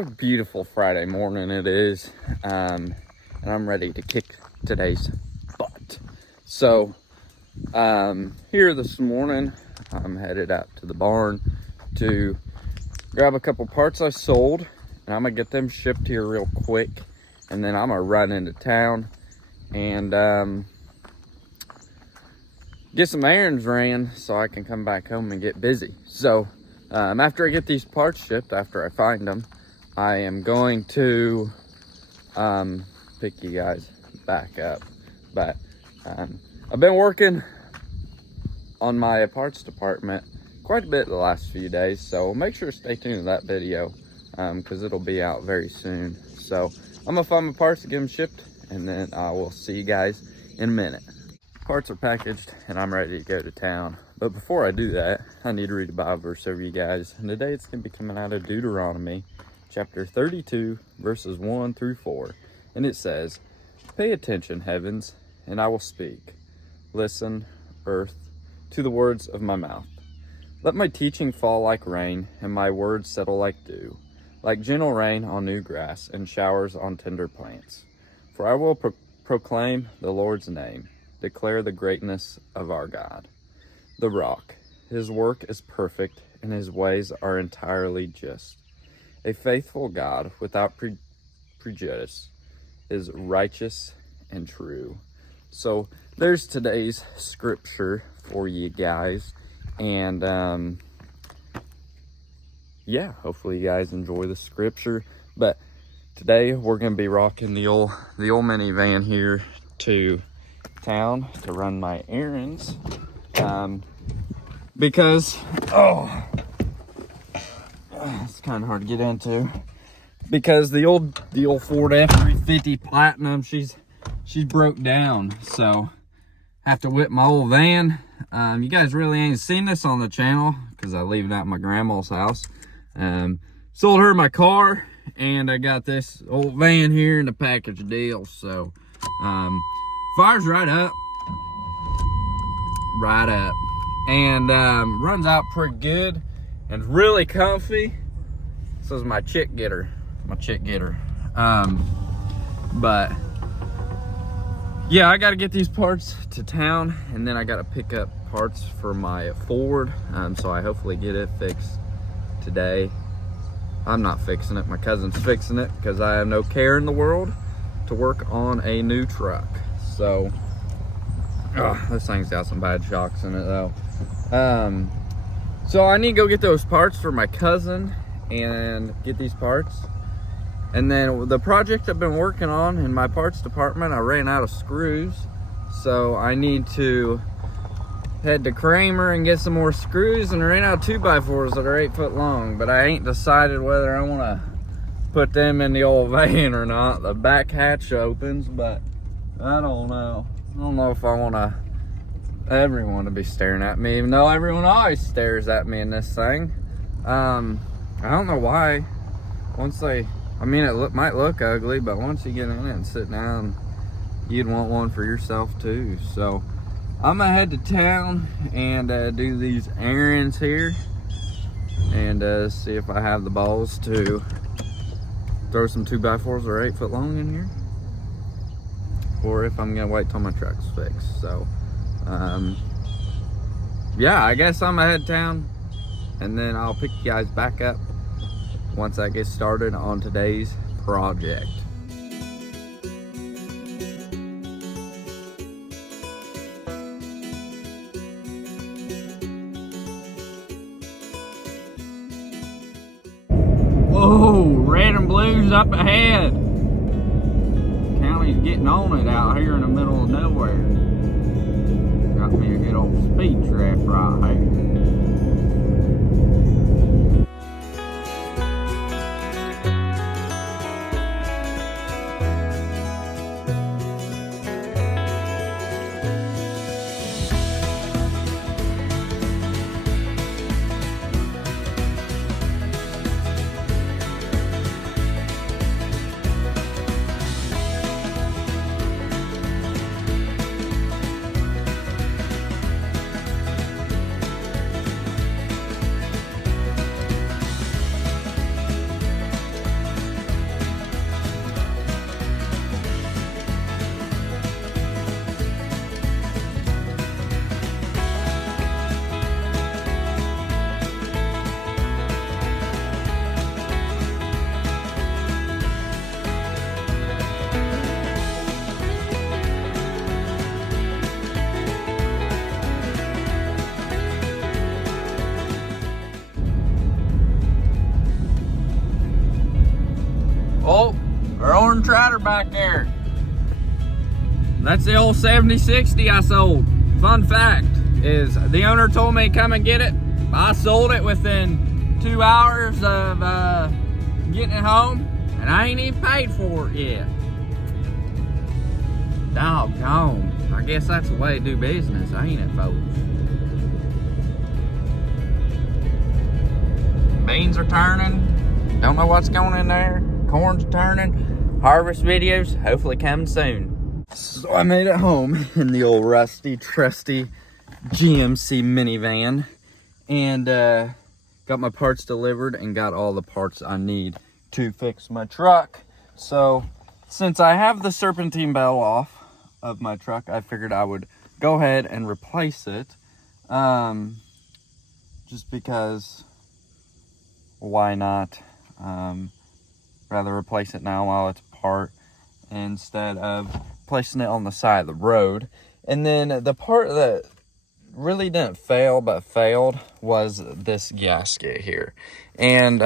What a beautiful Friday morning it is, and I'm ready to kick today's butt. So, here this morning, I'm headed out to the barn to grab a couple parts I sold, and I'm gonna get them shipped here real quick, and then I'm gonna run into town and get some errands ran so I can come back home and get busy. So, after I get these parts shipped, after I find them, I am going to pick you guys back up. But I've been working on my parts department quite a bit the last few days, so make sure to stay tuned to that video because it'll be out very soon. So I'm gonna find my parts to get them shipped, and then I will see you guys in a minute. Parts are packaged and I'm ready to go to town. But before I do that, I need to read a Bible verse over you guys. And today it's going to be coming out of Deuteronomy chapter 32, verses 1 through 4. And it says, "Pay attention, heavens, and I will speak. Listen, earth, to the words of my mouth. Let my teaching fall like rain, and my words settle like dew, like gentle rain on new grass and showers on tender plants. For I will proclaim the Lord's name, declare the greatness of our God, the rock. His work is perfect, and his ways are entirely just. A faithful God without prejudice is righteous and true." So there's today's scripture for you guys. And yeah, hopefully you guys enjoy the scripture. But today we're going to be rocking the old minivan here to town to run my errands. Because it's kind of hard to get into, because the old Ford F-350 Platinum, she's broke down, so I have to whip my old van. You guys really ain't seen this on the channel because I leave it at my grandma's house. Sold her my car, and I got this old van here in a package deal. So fires right up, and runs out pretty good and really comfy. This is my chick getter. But yeah, I got to get these parts to town, and then I got to pick up parts for my Ford. So I hopefully get it fixed today. I'm not fixing it, my cousin's fixing it, because I have no care in the world to work on a new truck. So this thing's got some bad shocks in it though. So I need to go get those parts for my cousin and get these parts. And then the project I've been working on in my parts department, I ran out of screws. So I need to head to Kramer and get some more screws, and I ran out of 2x4s that are 8 foot long. But I ain't decided whether I want to put them in the old van or not. The back hatch opens, but I don't know. I don't know if I want everyone to be staring at me, even though everyone always stares at me in this thing. I don't know why. I mean, it might look ugly, but once you get in it and sit down, you'd want one for yourself too. So I'm gonna head to town and do these errands here, and see if I have the balls to throw some 2x4s or 8 foot long in here, or if I'm gonna wait till my truck's fixed. So yeah, I guess I'm gonna head town, and then I'll pick you guys back up once I get started on today's project. Whoa, red and blues up ahead. County's getting on it out here in the middle of nowhere. Got me a good old speed trap right here. Oh, our orange Trotter back there. That's the old 7060 I sold. Fun fact is the owner told me come and get it. I sold it within 2 hours of getting it home, and I ain't even paid for it yet. Doggone. I guess that's the way to do business, ain't it, folks? Beans are turning. Don't know what's going in there. Corn's turning. Harvest videos hopefully coming soon. So I made it home in the old rusty, trusty GMC minivan, and got my parts delivered and got all the parts I need to fix my truck. So since I have the serpentine bell off of my truck, I figured I would go ahead and replace it, just because why not? Rather replace it now while it's apart instead of placing it on the side of the road. And then the part that really didn't fail but failed was this gasket here. And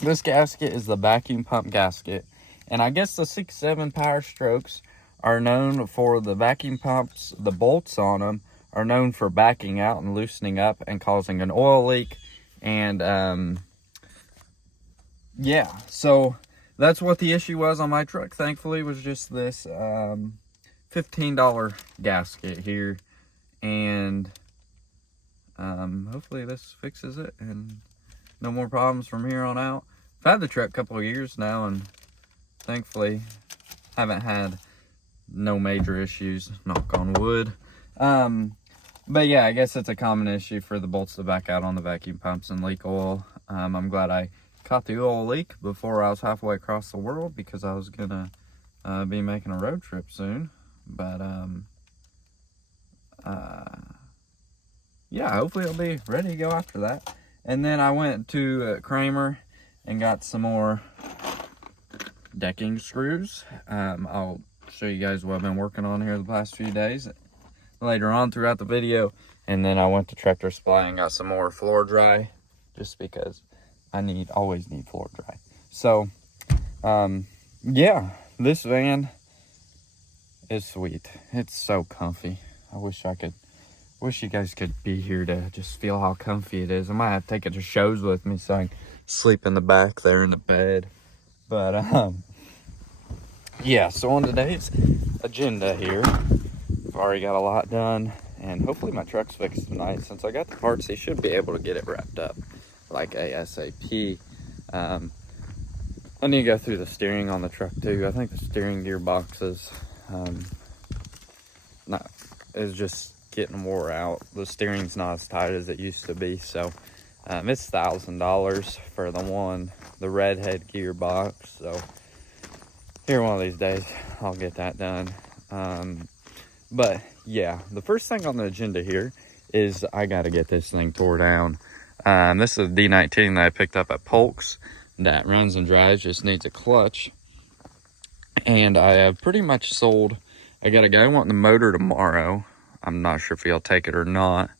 this gasket is the vacuum pump gasket, and I guess the 6.7 Power Strokes are known for the vacuum pumps. The bolts on them are known for backing out and loosening up and causing an oil leak. And yeah, so that's what the issue was on my truck. Thankfully, it was just this $15 gasket here, and hopefully this fixes it and no more problems from here on out. I've had the truck a couple of years now, and thankfully haven't had no major issues, knock on wood. But yeah, I guess it's a common issue for the bolts to back out on the vacuum pumps and leak oil. I'm glad I caught the oil leak before I was halfway across the world, because I was gonna be making a road trip soon. But yeah, hopefully it'll be ready to go after that. And then I went to Kramer and got some more decking screws. I'll show you guys what I've been working on here the past few days later on throughout the video. And then I went to Tractor Supply and got some more Floor Dry, just because I always need Floor Dry. So yeah, this van is sweet. It's so comfy. I wish you guys could be here to just feel how comfy it is. I might have to take it to shows with me so I can sleep in the back there in the bed. But yeah, so on today's agenda here, I've already got a lot done, and hopefully my truck's fixed tonight. Since I got the parts, they should be able to get it wrapped up like ASAP. I need to go through the steering on the truck too. I think the steering gearbox is just getting wore out. The steering's not as tight as it used to be, so it's $1,000 for the redhead gearbox. So here one of these days I'll get that done. But yeah, the first thing on the agenda here is I got to get this thing tore down. This is a D19 that I picked up at Polk's that runs and drives, just needs a clutch. And I have pretty much sold. I got a guy wanting the motor tomorrow. I'm not sure if he'll take it or not.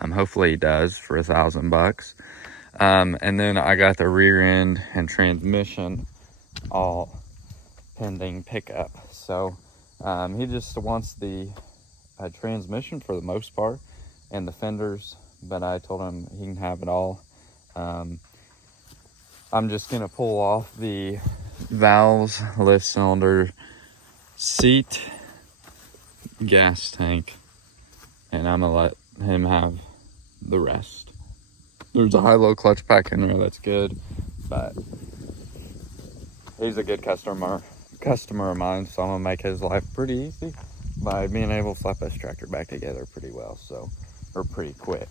Hopefully he does for $1,000. And then I got the rear end and transmission all pending pickup. So he just wants the transmission for the most part and the fenders, but I told him he can have it all. I'm just gonna pull off the valves, lift cylinder, seat, gas tank, and I'm gonna let him have the rest. There's a high-low clutch pack in there that's good, but he's a good customer of mine, so I'm gonna make his life pretty easy by being able to slap this tractor back together pretty well, or pretty quick.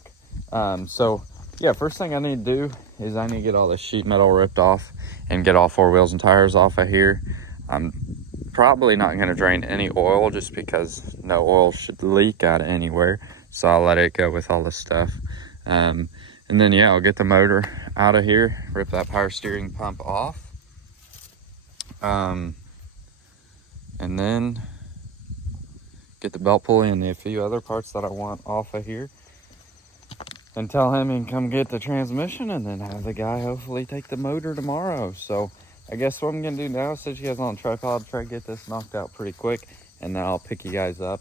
So yeah, first thing I need to do is I need to get all this sheet metal ripped off and get all 4 wheels and tires off of here. I'm probably not going to drain any oil, just because no oil should leak out of anywhere, so I'll let it go with all this stuff. And then yeah, I'll get the motor out of here, rip that power steering pump off, and then get the belt pulley and a few other parts that I want off of here, and tell him he can come get the transmission, and then have the guy hopefully take the motor tomorrow. So I guess what I'm gonna do now is set you guys on a tripod, try to get this knocked out pretty quick, and then I'll pick you guys up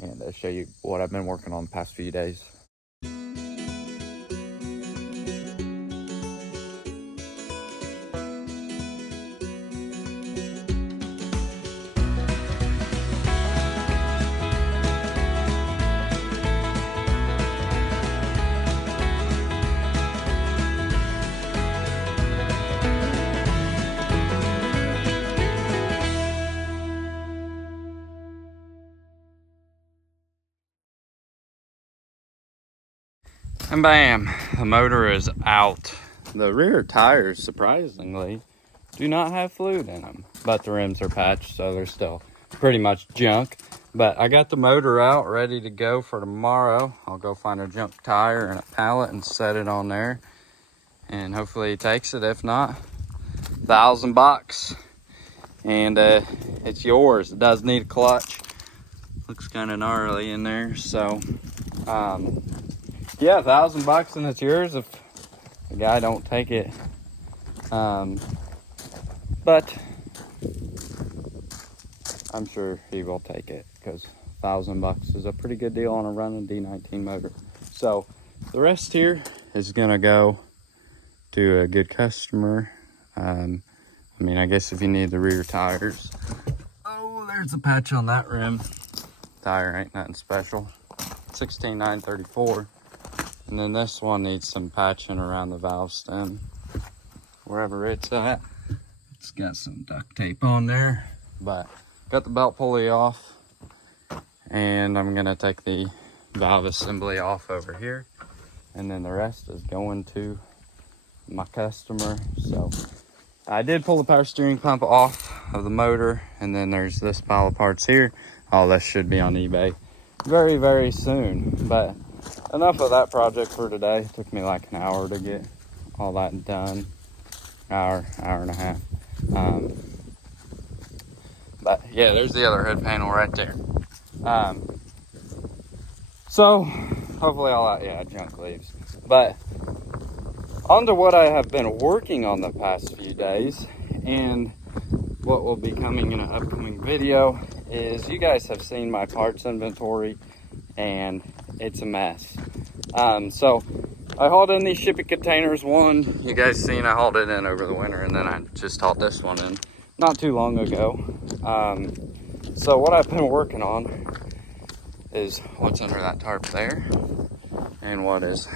and show you what I've been working on the past few days. And bam, the motor is out. The rear tires, surprisingly, do not have fluid in them, but the rims are patched, so they're still pretty much junk. But I got the motor out, ready to go for tomorrow. I'll go find a junk tire and a pallet and set it on there, and hopefully he takes it. If not, $1,000, and it's yours. It does need a clutch. Looks kind of gnarly in there, so yeah, $1,000 and it's yours if the guy don't take it. But I'm sure he will take it, because $1,000 is a pretty good deal on a running D19 motor. So the rest here is gonna go to a good customer. I mean, I guess if you need the rear tires. Oh, there's a patch on that rim. Tire ain't nothing special. 16.934. And then this one needs some patching around the valve stem, wherever it's at. It's got some duct tape on there, but got the belt pulley off, and I'm gonna take the valve assembly off over here, and then the rest is going to my customer. So I did pull the power steering pump off of the motor, and then there's this pile of parts here. All this should be on eBay very, very soon. But enough of that project for today. It took me like an hour to get all that done. Hour and a half. But yeah, there's the other head panel right there. So hopefully all that, yeah, junk leaves. But on to what I have been working on the past few days, and what will be coming in an upcoming video is, you guys have seen my parts inventory and it's a mess. So I hauled in these shipping containers. One, you guys seen I hauled it in over the winter, and then I just hauled this one in not too long ago. So what I've been working on is what's under that tarp there and what is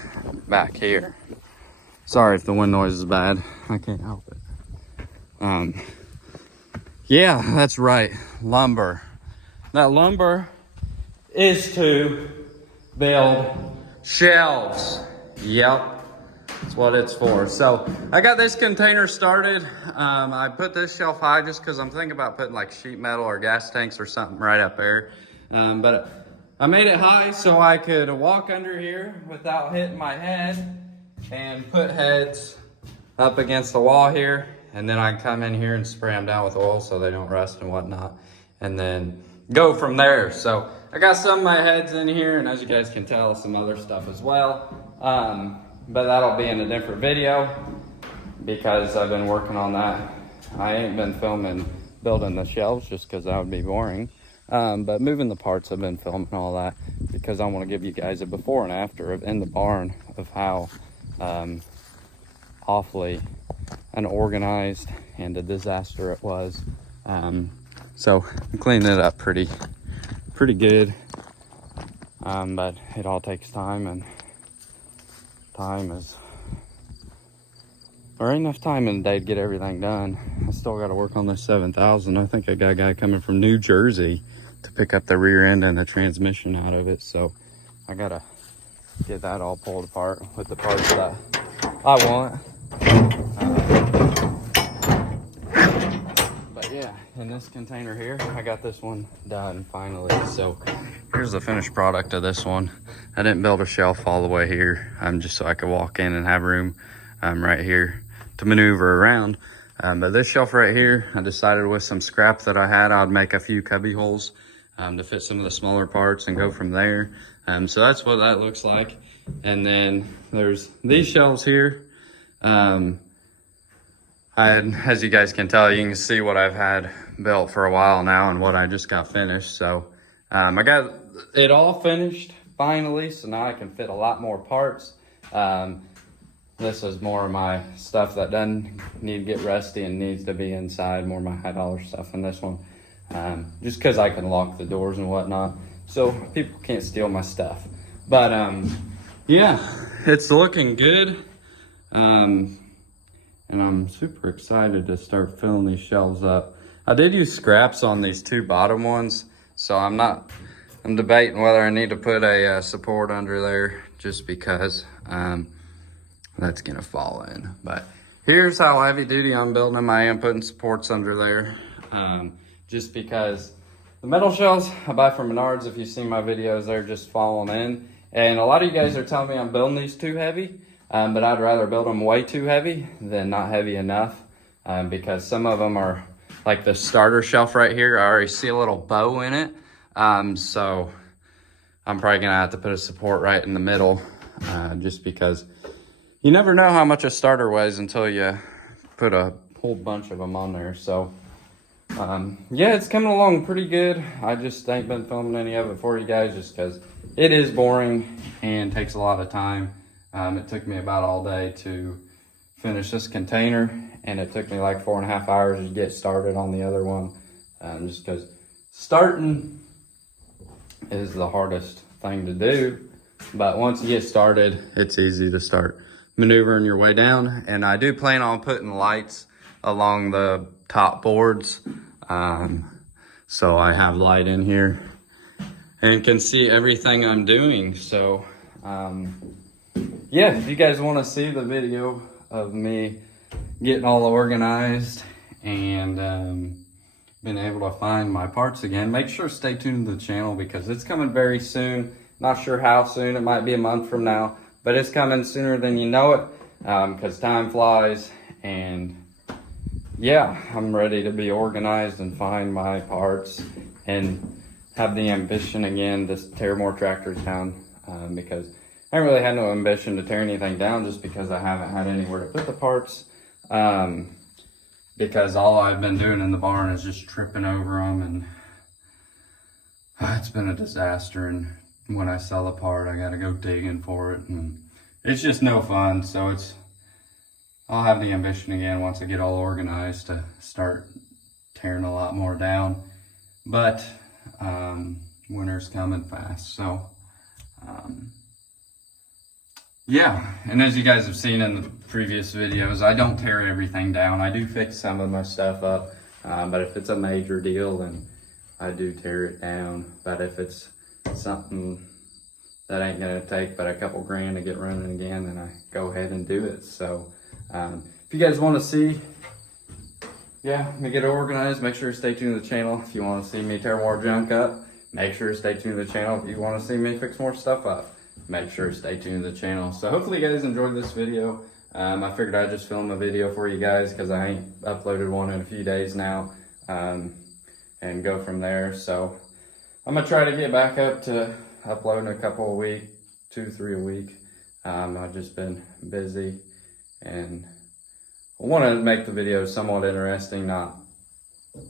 back here. Sorry if the wind noise is bad, I can't help it. Yeah, that's right, lumber. That lumber is to build shelves. Yep, that's what it's for. So I got this container started. I put this shelf high just because I'm thinking about putting like sheet metal or gas tanks or something right up there. But I made it high so I could walk under here without hitting my head, and put heads up against the wall here. And then I come in here and spray them down with oil so they don't rust and whatnot, and then go from there. So I got some of my heads in here, and as you guys can tell, some other stuff as well. But that'll be in a different video because I've been working on that. I ain't been filming building the shelves just because that would be boring. But moving the parts, I've been filming all that because I want to give you guys a before and after in the barn of how awfully unorganized and a disaster it was. So I'm cleaning it up pretty good. But it all takes time, and there ain't enough time in the day to get everything done. I still got to work on this 7000. I think I got a guy coming from New Jersey to pick up the rear end and the transmission out of it. So I gotta get that all pulled apart with the parts that I want. But yeah, in this container here, I got this one done finally. So here's the finished product of this one. I didn't build a shelf all the way here, just so I could walk in and have room right here to maneuver around. But this shelf right here, I decided with some scrap that I had, I'd make a few cubby holes to fit some of the smaller parts and go from there. So that's what that looks like. And then there's these shelves here. I as you guys can tell, you can see what I've had built for a while now and what I just got finished. So I got it all finished finally, so now I can fit a lot more parts. This is more of my stuff that doesn't need to get rusty and needs to be inside, more of my high dollar stuff in this one. Just because I can lock the doors and whatnot, so people can't steal my stuff. But yeah, it's looking good. And I'm super excited to start filling these shelves up. I did use scraps on these two bottom ones, so I'm debating whether I need to put a support under there, just because that's gonna fall in. But here's how heavy duty I'm building them. I am putting supports under there, just because the metal shelves I buy from Menards, if you've seen my videos, they're just falling in. And a lot of you guys are telling me I'm building these too heavy, but I'd rather build them way too heavy than not heavy enough, because some of them are, like the starter shelf right here, I already see a little bow in it. So I'm probably gonna have to put a support right in the middle, just because you never know how much a starter weighs until you put a whole bunch of them on there. So yeah, it's coming along pretty good. I just ain't been filming any of it for you guys just because it is boring and takes a lot of time. It took me about all day to finish this container, and it took me like 4.5 hours to get started on the other one, just because starting is the hardest thing to do. But once you get started, it's easy to start maneuvering your way down. And I do plan on putting lights along the top boards, so I have light in here and can see everything I'm doing. So yeah, if you guys want to see the video of me getting all organized and been able to find my parts again, make sure to stay tuned to the channel, because it's coming very soon. Not sure how soon, it might be a month from now, but it's coming sooner than you know it, because time flies. And yeah, I'm ready to be organized and find my parts and have the ambition again to tear more tractors down, because I haven't really had no ambition to tear anything down, just because I haven't had anywhere to put the parts, because all I've been doing in the barn is just tripping over them, and it's been a disaster. And when I sell a part, I gotta go digging for it, and it's just no fun. So I'll have the ambition again once I get all organized to start tearing a lot more down. But winter's coming fast, so yeah. And as you guys have seen in the previous videos, I don't tear everything down. I do fix some of my stuff up, but if it's a major deal, then I do tear it down. But if it's something that ain't gonna take but a couple grand to get running again, then I go ahead and do it. So if you guys want to see, yeah, me get organized, make sure to stay tuned to the channel. If you want to see me tear more junk up, make sure to stay tuned to the channel. If you want to see me fix more stuff up, make sure to stay tuned to the channel. So hopefully you guys enjoyed this video. I figured I'd just film a video for you guys, because I ain't uploaded one in a few days now, and go from there. So I'm gonna try to get back up to uploading a couple a week, 2-3 a week. I've just been busy, and I want to make the videos somewhat interesting, not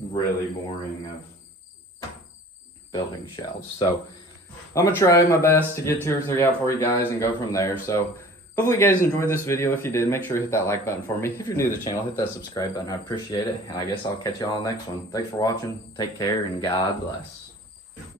really boring of building shelves. So I'm gonna try my best to get 2 or 3 out for you guys and go from there. So hopefully you guys enjoyed this video. If you did, make sure to hit that like button for me. If you're new to the channel, hit that subscribe button. I appreciate it. And I guess I'll catch you all on the next one. Thanks for watching. Take care, and God bless.